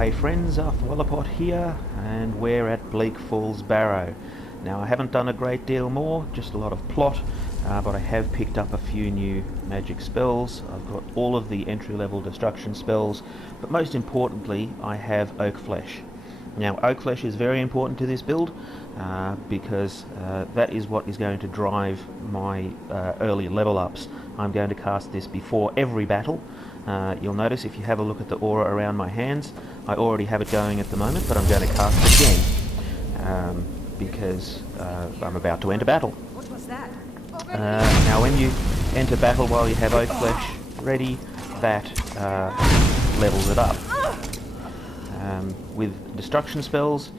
Hi friends, Arthwallapot here, and we're at Bleak Barrow. Now I haven't done a great deal more, just a lot of plot, but I have picked up a few new magic spells. I've got all of the entry-level destruction spells, but most importantly I have Oak Flesh. Now Oak Flesh is very important to this build because that is what is going to drive my early level ups. I'm going to cast this before every battle. You'll notice if you have a look at the aura around my hands, I already have it going at the moment, but I'm going to cast it again because I'm about to enter battle. What was that? Now when you enter battle while you have Oak Flesh ready, that levels it up. With destruction spells,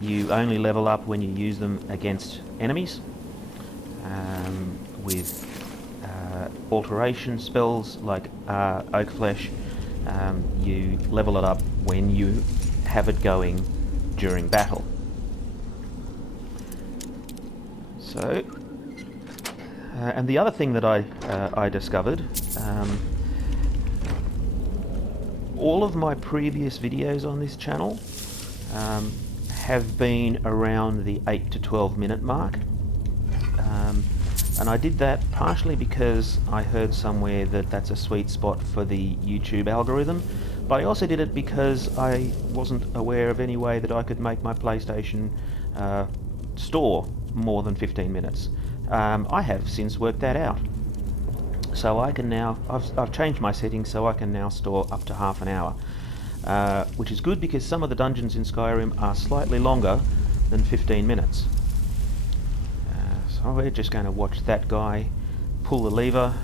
you only level up when you use them against enemies. With alteration spells like Oak Flesh, you level it up when you have it going during battle. So, and the other thing that I discovered, all of my previous videos on this channel have been around the 8 to 12 minute mark. And I did that partially because I heard somewhere that that's a sweet spot for the YouTube algorithm, but I also did it because I wasn't aware of any way that I could make my PlayStation store more than 15 minutes. I have since worked that out. So I can now, I've changed my settings so I can now store up to half an hour, which is good because some of the dungeons in Skyrim are slightly longer than 15 minutes. So we're just going to watch that guy pull the lever.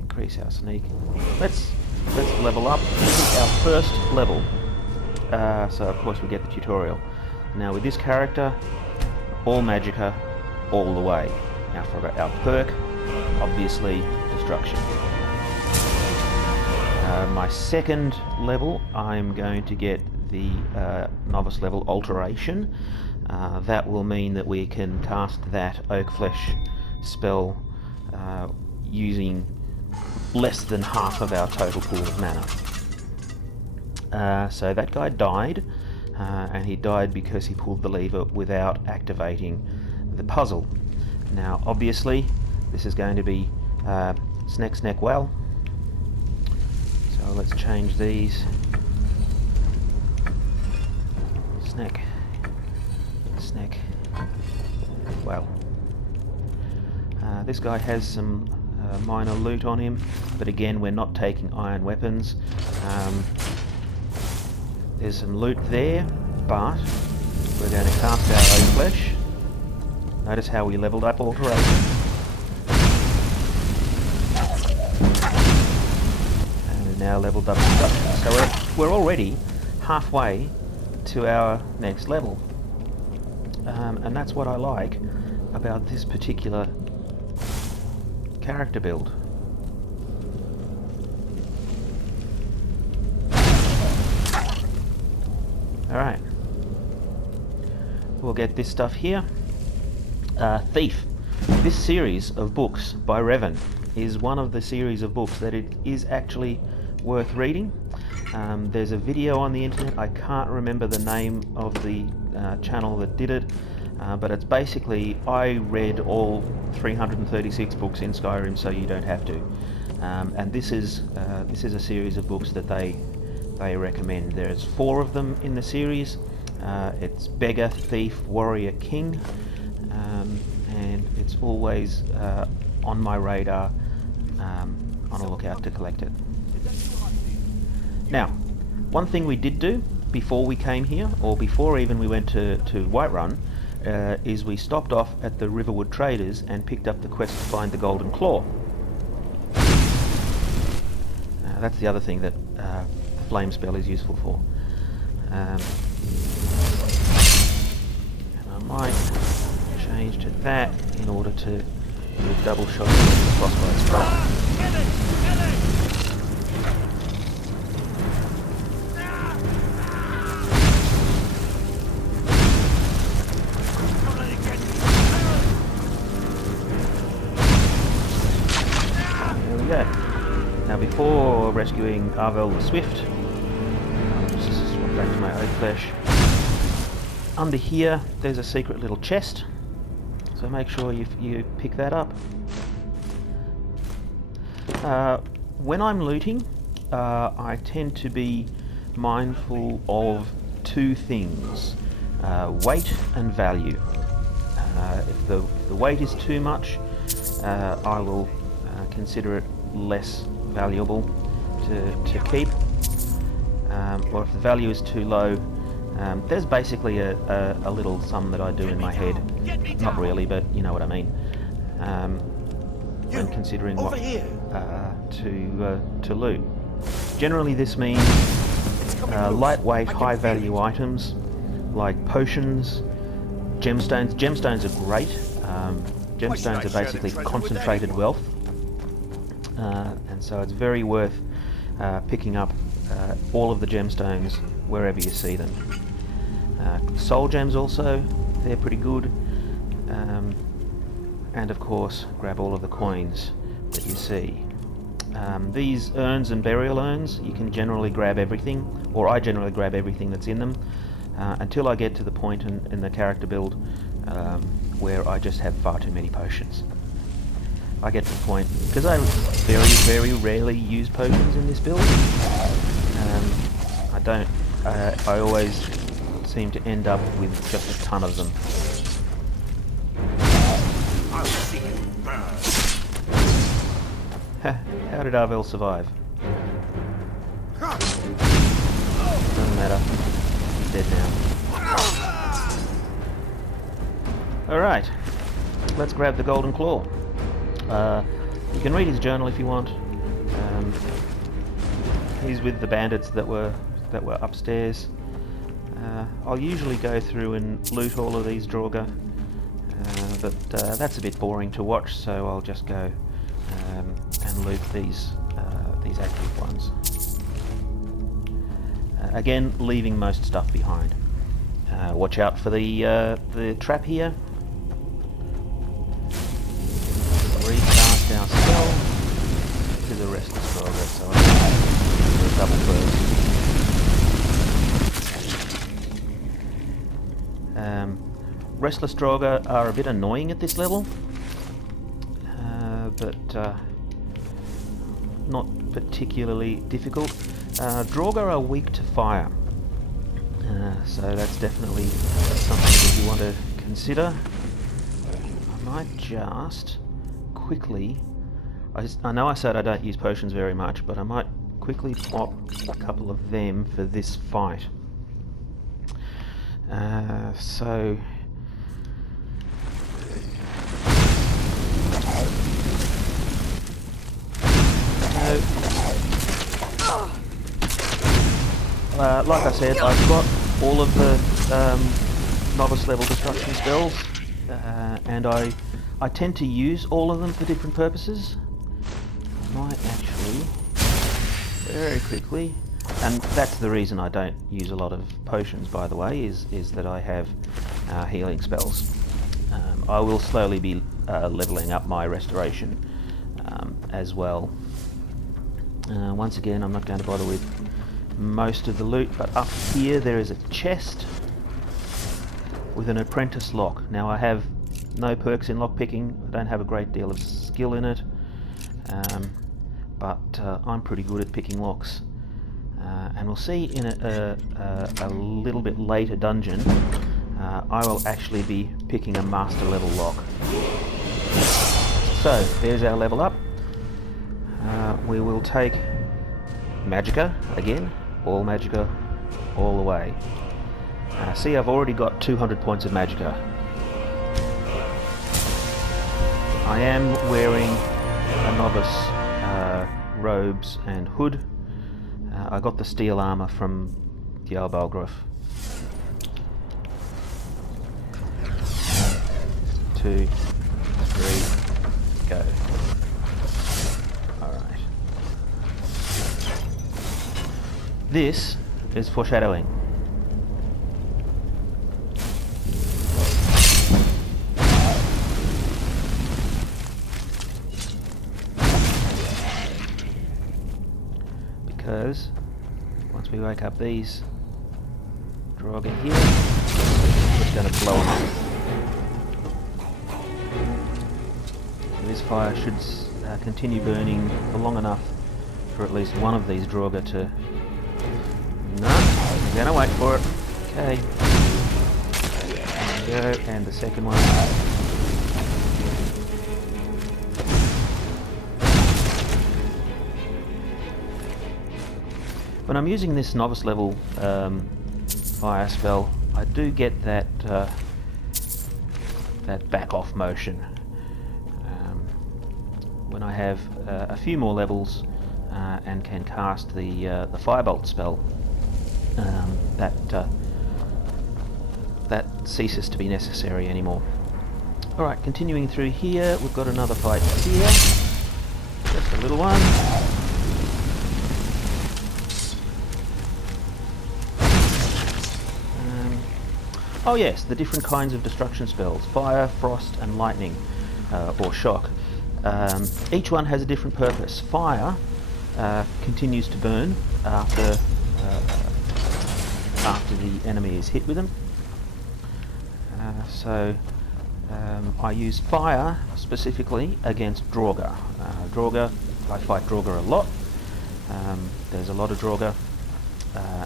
Increase our sneak. Let's level up. This is our first level. So of course we get the tutorial. Now with this character, all magicka, all the way. Now for our perk, obviously destruction. My second level, I'm going to get the novice level alteration. That will mean that we can cast that Oak Flesh spell using less than half of our total pool of mana. So that guy died, and he died because he pulled the lever without activating the puzzle. Now obviously this is going to be snack well. So let's change these. Snack. Well, this guy has some minor loot on him, but again we're not taking iron weapons. There's some loot there, but we're going to cast our Oak Flesh. Notice how we leveled up alteration. And we've now leveled up destruction. So we're already halfway to our next level. And that's what I like about this particular character build. Alright, we'll get this stuff here. Thief. This series of books by Revan is one of the series of books that it is actually worth reading. There's a video on the internet, I can't remember the name of the channel that did it, but it's basically, I read all 336 books in Skyrim so you don't have to. And this is a series of books that they recommend. There's 4 of them in the series. It's Beggar, Thief, Warrior, King, and it's always on my radar, on a lookout to collect it. Now, one thing we did do before we came here, or before even we went to Whiterun, is we stopped off at the Riverwood Traders and picked up the quest to find the Golden Claw. That's the other thing that flame spell is useful for. And I might change to that in order to do a double shot with the crossbow spell. go. Now before rescuing Arvel the Swift, I'll just swap back to my oak flesh. Under here there's a secret little chest, so make sure you pick that up. When I'm looting, I tend to be mindful of two things, weight and value. If the weight is too much, I will consider it less valuable to keep, or if the value is too low, there's basically a little sum that I do in my head, not really, but you know what I mean, when considering what to loot. Generally this means lightweight, high value items like potions, gemstones. Gemstones are great. Gemstones are basically concentrated wealth, and so it's very worth picking up all of the gemstones wherever you see them. Soul gems also, they're pretty good, and of course grab all of the coins that you see. These urns and burial urns, you can generally grab everything, or I generally grab everything that's in them, until I get to the point in the character build where I just have far too many potions. I get to the point, because I very, very rarely use potions in this build, I always seem to end up with just a ton of them. I'll see you burn. How did Arvel survive? Doesn't matter. He's dead now. Alright. Let's grab the Golden Claw. You can read his journal if you want. He's with the bandits that were upstairs. I'll usually go through and loot all of these Draugr, but that's a bit boring to watch, so I'll just go and loot these active ones. Again, leaving most stuff behind. Watch out for the trap here. Recast our spell to the restless Draugr, so I'll do a double burst. Restless Draugr are a bit annoying at this level, but not particularly difficult. Draugr are weak to fire, so that's definitely something that you want to consider. I might just quickly, I know I said I don't use potions very much, but I might quickly pop a couple of them for this fight. So like I said, I've got all of the novice level destruction spells, and I tend to use all of them for different purposes. I might actually, very quickly, and that's the reason I don't use a lot of potions, by the way, is that I have healing spells. I will slowly be leveling up my restoration as well. Once again, I'm not going to bother with most of the loot, but up here there is a chest with an apprentice lock. Now I have no perks in lockpicking, I don't have a great deal of skill in it, but I'm pretty good at picking locks. And we'll see in a little bit later dungeon, I will actually be picking a master level lock. So there's our level up. We will take magicka again, all magicka, all the way. See, I've already got 200 points of magicka. I am wearing a novice robes and hood. I got the steel armor from the Balgraf. 2, 3, go. Alright. This is foreshadowing. because once we wake up these Draugr here, we're just going to blow them up. This fire should continue burning for long enough for at least one of these Draugr to... No, I'm going to wait for it. Okay. There we go, and the second one. When I'm using this novice level fire spell, I do get that that back off motion. When I have a few more levels and can cast the firebolt spell, that ceases to be necessary anymore. Alright, continuing through here, we've got another fight here. Just a little one. Oh yes, the different kinds of destruction spells. Fire, frost and lightning, or shock. Each one has a different purpose. Fire continues to burn after the enemy is hit with them. So I use fire specifically against Draugr. I fight Draugr a lot. There's a lot of Draugr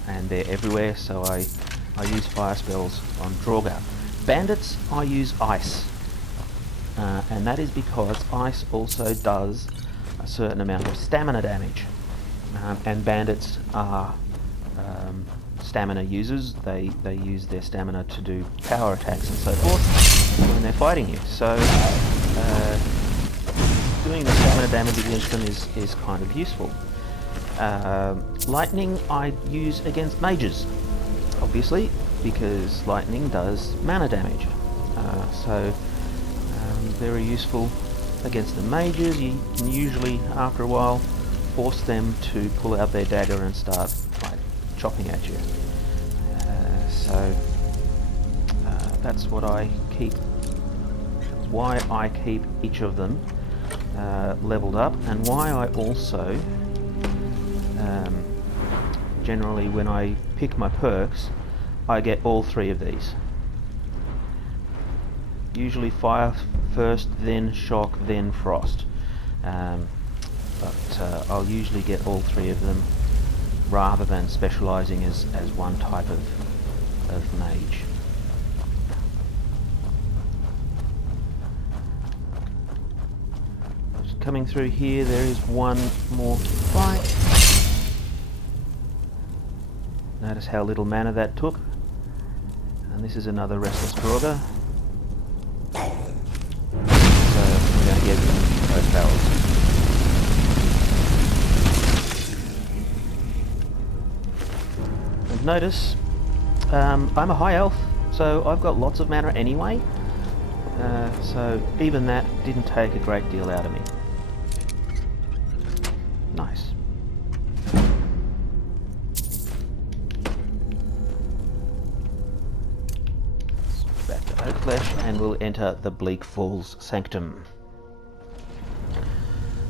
and they're everywhere, so I use fire spells on Draugr. Bandits, I use ice. And that is because ice also does a certain amount of stamina damage. And bandits are stamina users. They use their stamina to do power attacks and so forth when they're fighting you. So doing the stamina damage against them is kind of useful. Lightning I use against mages, obviously, because lightning does mana damage. Very useful against the mages. You can usually, after a while, force them to pull out their dagger and start like chopping at you. That's what I keep. Why I keep each of them leveled up, and why I also generally, when I pick my perks, I get all three of these. Usually fire first, then shock, then frost. But I'll usually get all three of them rather than specialising as one type of mage. Just coming through here, there is one more fight. Notice how little mana that took. And this is another restless Draugr. So we're going to give them both barrels. And notice, I'm a high elf, so I've got lots of mana anyway. So even that didn't take a great deal out of me. Nice. Back to Oakflesh, and we'll enter the Bleak Falls Sanctum.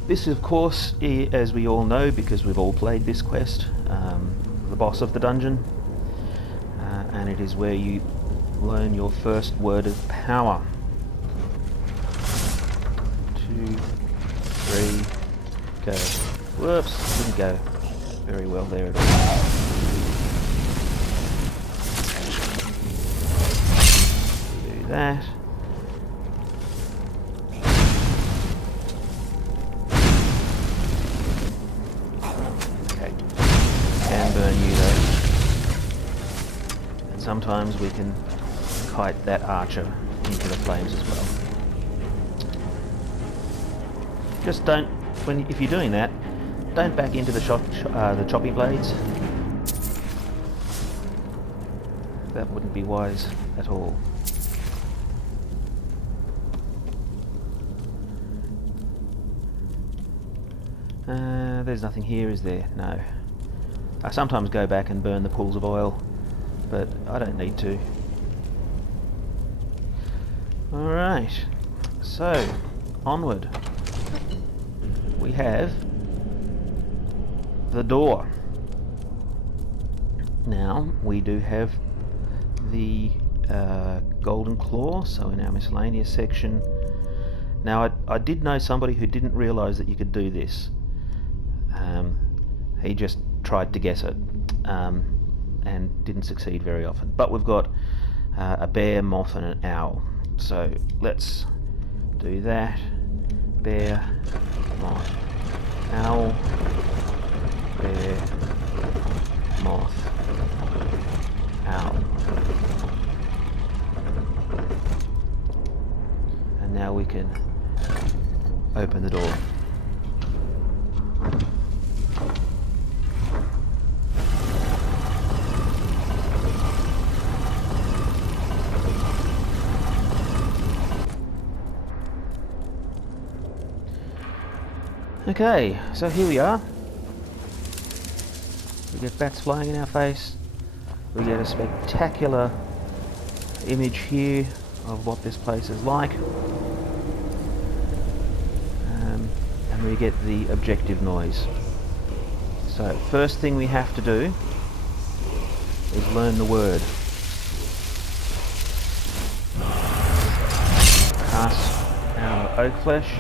This, of course, as we all know, because we've all played this quest, the boss of the dungeon, and it is where you learn your first word of power. 2, 3, go. Whoops, didn't go very well there at all. Do that. Okay, can burn you though. And sometimes we can kite that archer into the flames as well. Just don't, if you're doing that, don't back into the chopping blades. That wouldn't be wise at all. There's nothing here, is there? No. I sometimes go back and burn the pools of oil, but I don't need to. Alright, so onward. We have the door. Now we do have the golden claw, so in our miscellaneous section. Now I did know somebody who didn't realise that you could do this. He just tried to guess it and didn't succeed very often. But we've got a bear, moth and an owl. So let's do that. Bear, moth, owl, bear, moth, owl. And now we can open the door. Okay, so here we are. We get bats flying in our face. We get a spectacular image here of what this place is like. And we get the objective noise. So first thing we have to do is learn the word. Cast our oak flesh.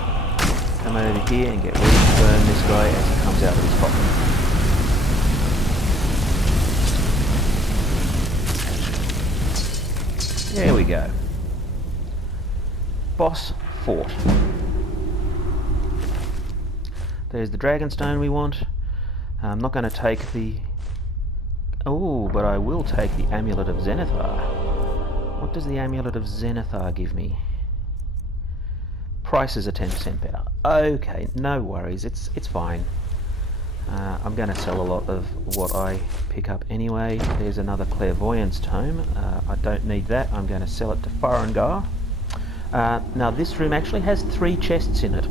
Come over here and get ready to burn this guy as he comes out of his coffin. There we go. Boss fort. There's the dragonstone we want. I'm not going to take the... Oh, but I will take the Amulet of Zenithar. What does the Amulet of Zenithar give me? Prices are 10% better. Okay, no worries, it's fine. I'm going to sell a lot of what I pick up anyway. There's another clairvoyance tome. I don't need that. I'm going to sell it to Farengar. Now this room actually has 3 chests in it.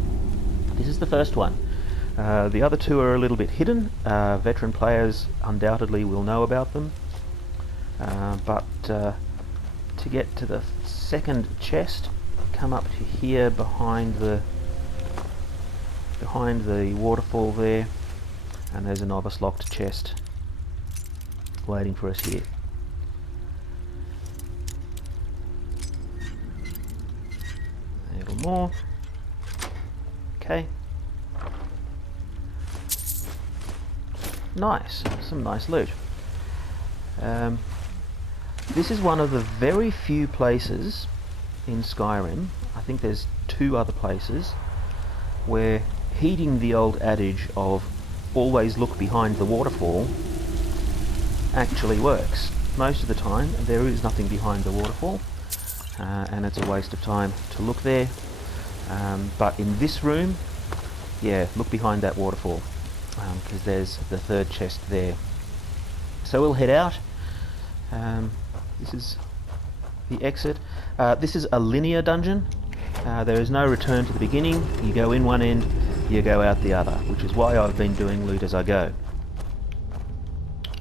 This is the first one. The other 2 are a little bit hidden. Veteran players undoubtedly will know about them. But to get to the second chest, come up to here behind the waterfall there, and there's a novice locked chest waiting for us here. A little more. Okay. Nice, some nice loot. This is one of the very few places in Skyrim, I think there's 2 other places, where heeding the old adage of always look behind the waterfall actually works. Most of the time there is nothing behind the waterfall, and it's a waste of time to look there. But in this room, yeah, look behind that waterfall, because there's the 3rd chest there. So we'll head out. This is the exit. This is a linear dungeon. There is no return to the beginning. You go in one end, you go out the other, which is why I've been doing loot as I go.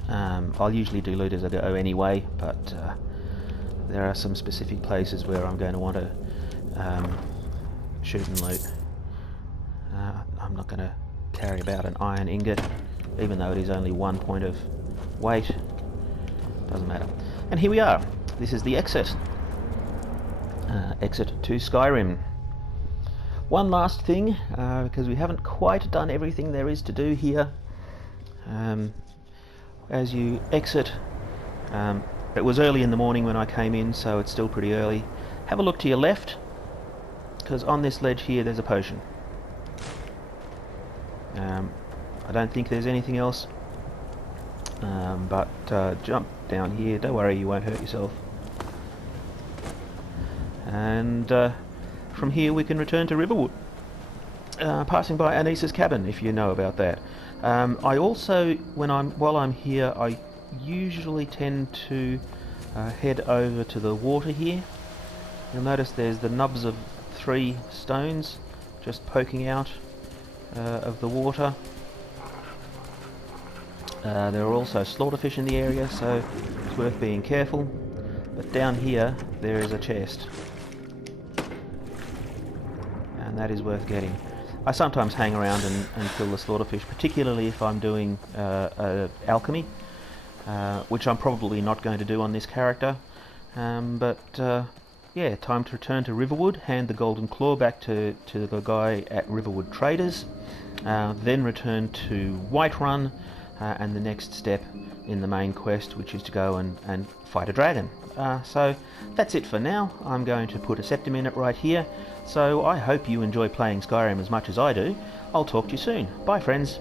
I'll usually do loot as I go anyway, but there are some specific places where I'm going to want to shoot and loot. I'm not going to carry about an iron ingot, even though it is only 1 point of weight. Doesn't matter. And here we are. This is the exit. Exit to Skyrim. One last thing, because we haven't quite done everything there is to do here. As you exit, it was early in the morning when I came in, so it's still pretty early. Have a look to your left, because on this ledge here there's a potion. I don't think there's anything else, but jump down here. Don't worry, you won't hurt yourself. And from here we can return to Riverwood, passing by Anisa's cabin, if you know about that. I also, while I'm here, I usually tend to head over to the water here. You'll notice there's the nubs of 3 stones just poking out of the water. There are also slaughterfish in the area, so it's worth being careful. But down here there is a chest, and that is worth getting. I sometimes hang around and kill the slaughterfish, particularly if I'm doing alchemy. which I'm probably not going to do on this character. Yeah, time to return to Riverwood, hand the Golden Claw back to the guy at Riverwood Traders, then return to Whiterun, and the next step in the main quest, which is to go and fight a dragon. So that's it for now. I'm going to put a septim in it right here, so I hope you enjoy playing Skyrim as much as I do. I'll talk to you soon. Bye friends.